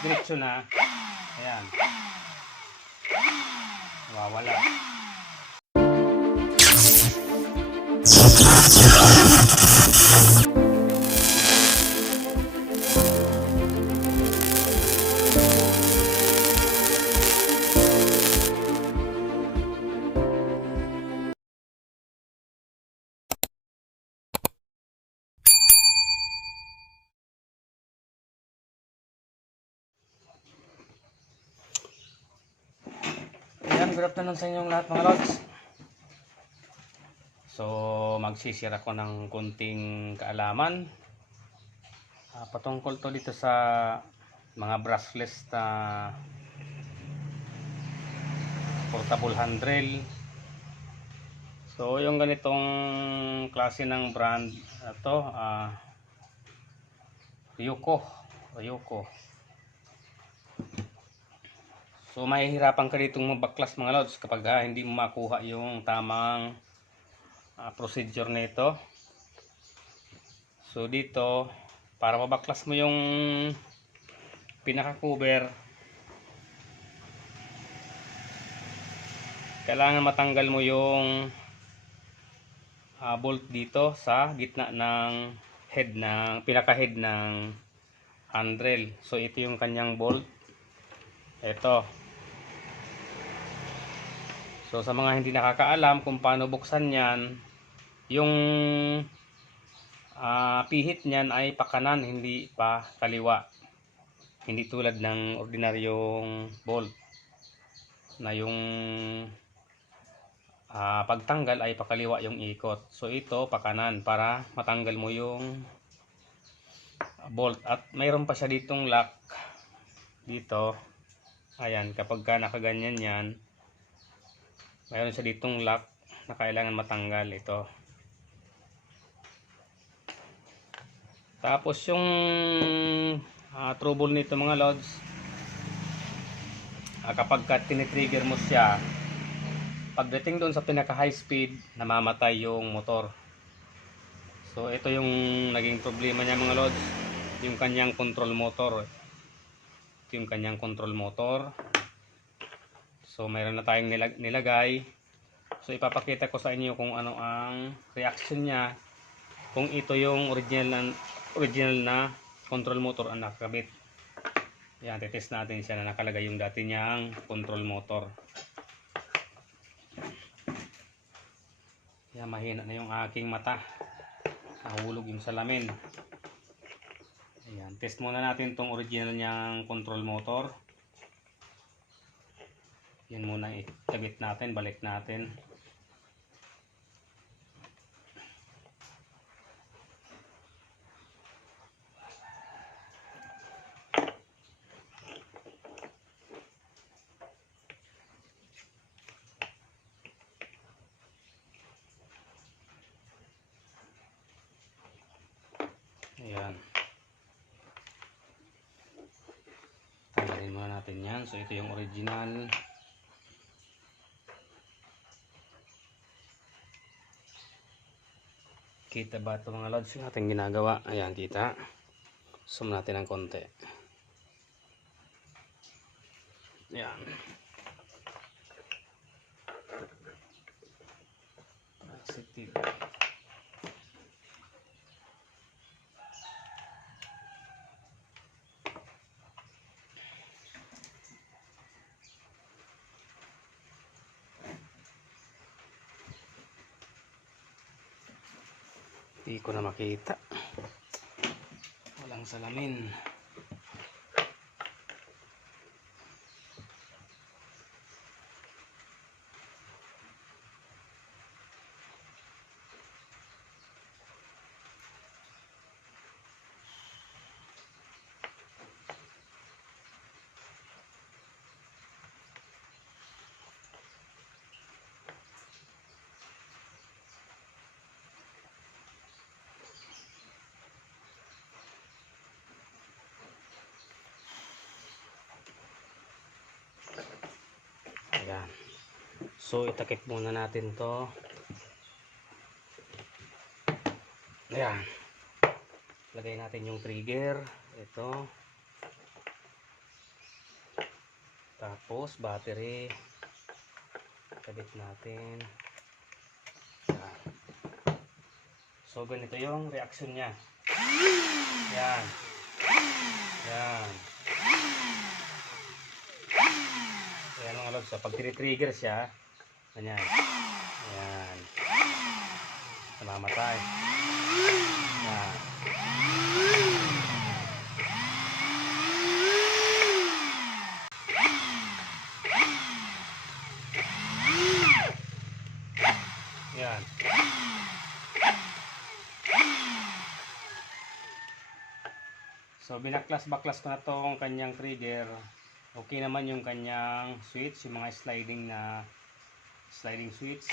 diretso na, ayan, nawawala. Ayan, good afternoon sa inyong lahat mga lods. So, magsishare ako ng kunting kaalaman patungkol to dito sa mga brushless na portable handrail. So, yung ganitong klase ng brand ito, Ryuko. So, mahihirapan ka ditong magbaklas mga lods kapag hindi mo makuha yung tamang procedure nito. So, dito, para mabaklas mo yung pinaka-cover, kailangan matanggal mo yung bolt dito sa gitna ng head ng pinaka-head ng handrail. So, ito yung kanyang bolt. Ito. So, sa mga hindi nakakaalam kung paano buksan yan, yung pihit niyan ay pakanan, hindi pa kaliwa. Hindi tulad ng ordinaryong bolt na yung pagtanggal ay pakaliwa yung ikot. So, ito pakanan para matanggal mo yung bolt. At mayroon pa siya ditong lock dito. Ayan, kapag ka nakaganyan yan, mayroon siya ditong lock na kailangan matanggal ito. Tapos yung trouble nito mga lods, kapag ka tinitrigger mo siya, pagdating doon sa pinaka high speed, namamatay yung motor. So ito yung naging problema niya mga lods, yung kanyang control motor. Ito yung kanyang control motor. So mayroon na tayong nilagay. So ipapakita ko sa inyo kung ano ang reaction niya kung ito yung original na control motor ang nakakabit. Yan, titest natin siya na nakalagay yung dati niyang control motor. Yan, mahina na yung aking mata. Nahulog yung salamin. Ayan, test muna natin tong original niyang control motor. Yan muna ikabit natin, balik natin. Ayan. Tanggalin muna natin yan. So ito yung original. Kita ba ito mga lods yung ating ginagawa? Ayan, kita. Zoom natin ng konti. Ayan. Positive. Hindi ko na makita. Walang salamin. Ayan. So itakip muna natin to. Ayan. Lagay natin yung trigger. Ito. Tapos battery kabit natin. Yan. So ganito yung reaction niya. Yan. Yan. Ayan mga lods. So pag trigger siya, ganyan. Ayan. Namamatay. Yan. Yan. So binaklas-baklas ko na tong kanyang trigger. Okay naman yung kanyang switch, yung mga sliding switch.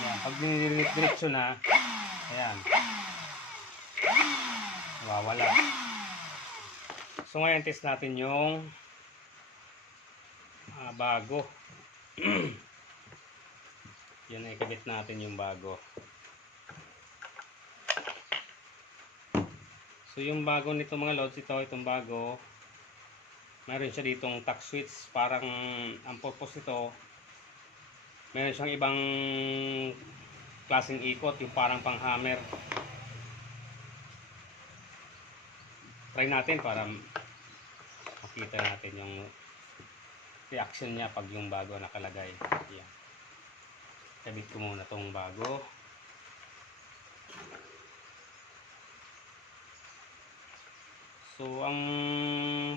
Yan, pag diretso na, ayan. Nawawala. So ngayon test natin yung bago. Yan, ikabit natin yung bago. So yung bago nito mga lods, itong bago, mayroon siya ditong tuck switch. Parang ang purpose nito, mayroon siyang ibang klaseng ikot, yung parang pang hammer. Try natin para makita natin yung reaction niya pag yung bago nakalagay. Yan. Kabit ko muna tong bago. So ang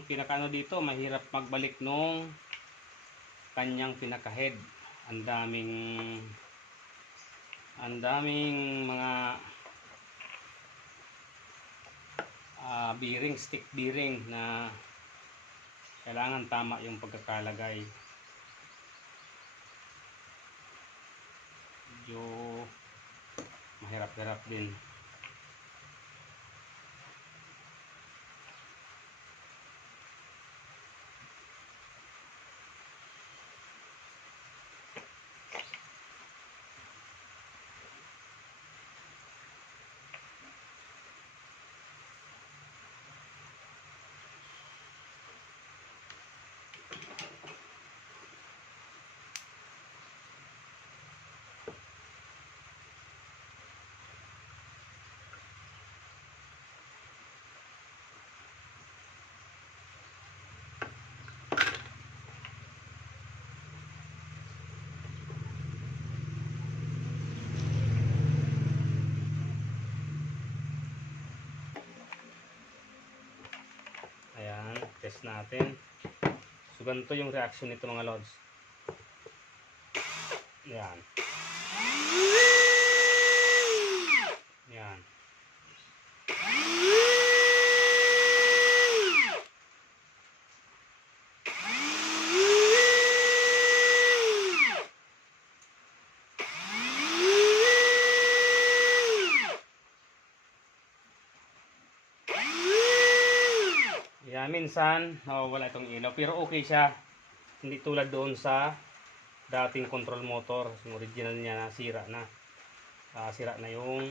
pinakaano dito, mahirap magbalik nung kanyang pinaka-head. Ang daming mga bearing, stick bearing na kailangan tama yung pagkakalagay. Medyo mahirap-hirap din. Ayan, test natin. So ganito yung reaction nito mga lods. Ayan. Ayan. Ayan, minsan nawawala itong ilaw pero okay siya. Hindi tulad doon sa dating control motor, yung original niya na sira na. Sira na yung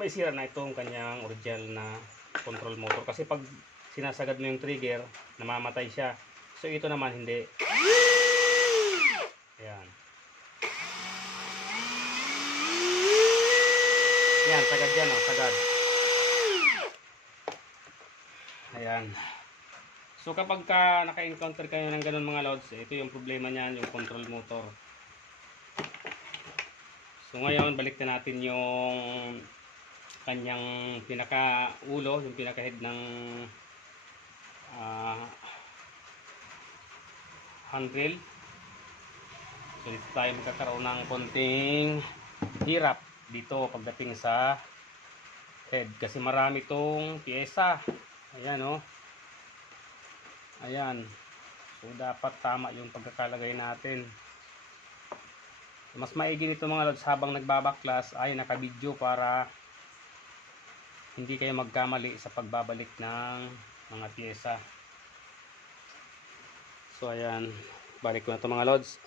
may sira na itong kanyang original na control motor kasi pag sinasagad mo yung trigger, namamatay siya. So ito naman hindi. Ayan. Ayan, sagad yan, oh, sagad. Ayan. So kapag naka-encounter kayo ng ganun mga lods, ito yung problema niyan, yung control motor. So ngayon, balik na natin yung kanyang pinaka-ulo, yung pinaka-head ng handle. So dito tayo magkakaroon ng konting hirap dito pagdating sa head kasi marami tong pyesa. Ayan oh. Ayan. So dapat tama yung pagkakalagay natin. Mas maigi nito mga lods habang nagbabaklas ay naka-video para hindi kayo magkamali sa pagbabalik ng mga pyesa. So ayan, balik ko na ito mga lods.